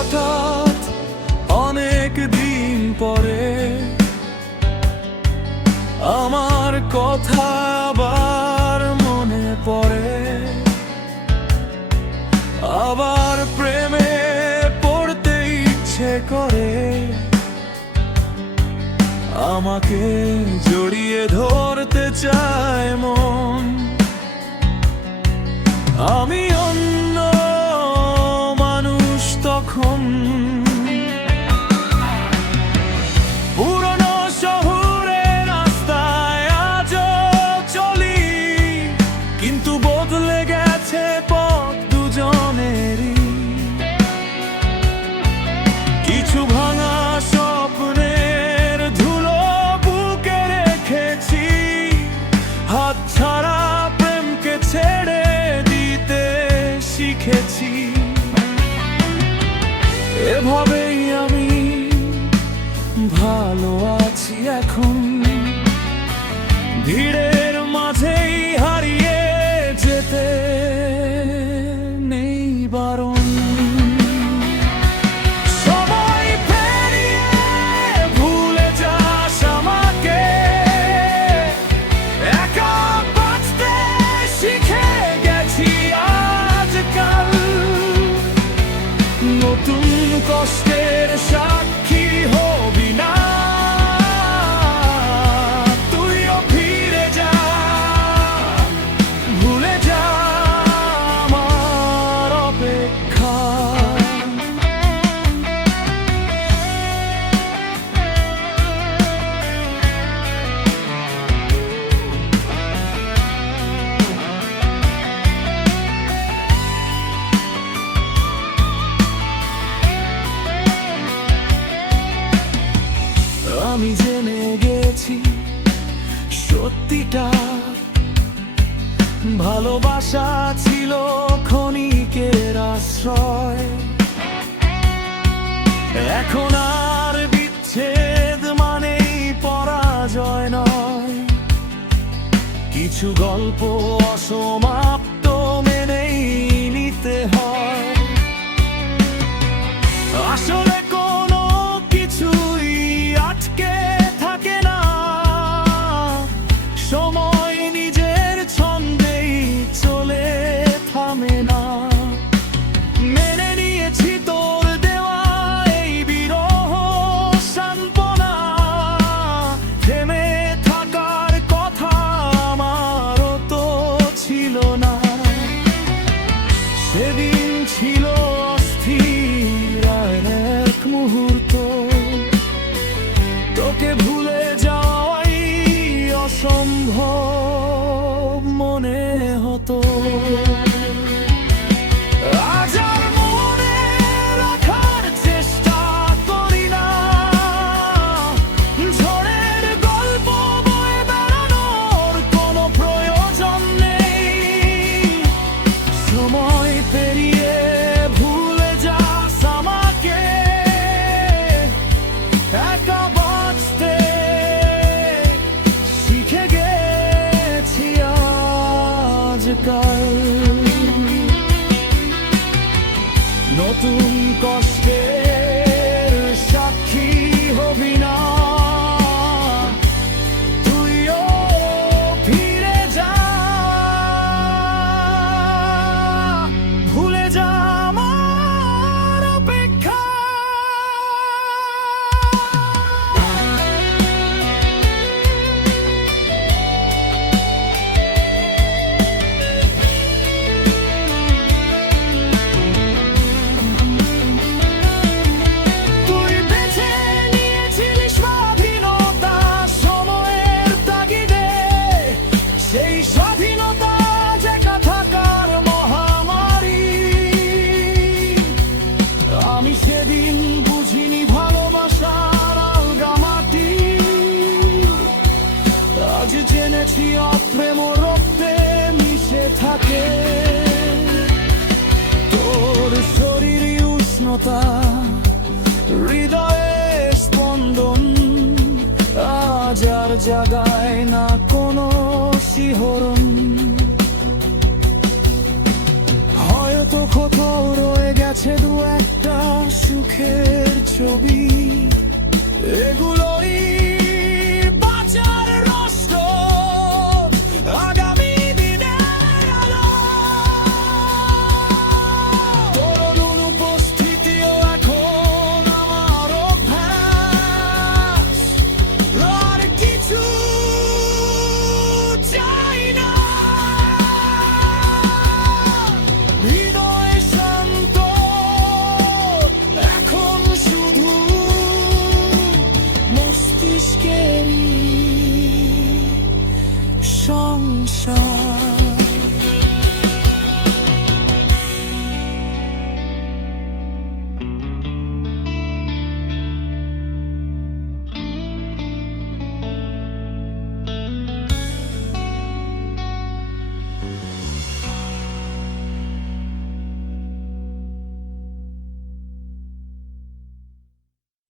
হঠাৎ অনেক দিন পরে আমার কথা আবার মনে পড়ে, আবার প্রেমে পড়তে ইচ্ছে করে, আমাকে জড়িয়ে ধরতে চায় মন। আমি অন্য মানুষ তখন, পুরনো শহরে রাস্তায় আজও চলি, কিন্তু বদলে গেছে পথ দুজনেরই। কিছু ভাঙা স্বপ্নের ধুলো বুকে রেখেছি, হাত ছাড়া প্রেমকে ছেড়ে দিতে শিখেছি। এভাবেই আমি ভালো আছি এখন, ভিড়ের মাঝেই হারিয়ে যেতে নেই বারণ। সময় পেরিয়ে ভুলে যাস আমাকে, একা বাঁচতে শিখে গেছি আজকাল। নতুন কষ্টের সাক্ষী হবি না, তুইও ফিরে যা, ভুলে যা আমার অপেক্ষা। আমি জেনে গেছি সত্যিটা, ভালোবাসা ছিল ক্ষণিকের আশ্রয়। এখন আর বিচ্ছেদ মানেই পরাজয় নয়, কিছু গল্প অসমাপ্ত মেনেই নিতে হয়। আসলে কোনো কিছুই আটকে থাকে না, সময় নিজের ছন্দেই চলে থামে না। মেনে নিয়েছি তোর দেওয়া এই বিরহ সান্ত্বনা, থেমে থাকার কথা আমারও তো ছিল না। সেদিন ছিল অস্থির এক মুহূর্ত, তোকে ভুলে যাওয়াই অসম্ভব মনে হতো। আজ আর মনে রাখার চেষ্টা করি না, ঝড়ের গল্প বয়ে বেড়ানোর কোনো প্রয়োজন নেই। সময় পেরিয়ে ভুলে যাস আমাকে, একা বাঁচতে শিখে গেছি আজকাল। নতুন কষ্টের সাক্ষী হবি না, তুইও ফিরে যা, ভুলে যা আমার অপেক্ষা। তুই বেছে নিয়েছিলি স্বাধীনতা সময়ের তাগিদে, সেই স্বাধীনতা যেকা থাকার মহামারী। আমি সেদিন বুঝিনি ভালোবাসার আলগা মাটি, আজ জেনেছি অপ্রেম রক্তে মিশে থাকে। তোর শরীরই উষ্ণতা, হৃদয়ে স্পন্দন, আজ আর জাগায় না কোনো শিহরণ। হয়তো কোথাও রয়ে গেছে দু একটা ছবি, এগুলোই বাঁচার রহস্য, আগামী দিনের আলো। তরুণ অনুপস্থিতিও এখন আমার অভ্যাস, আর কিছু চাই না। হৃদয় শান্ত, এখন শুধু মস্তিষ্কেরই সংসার।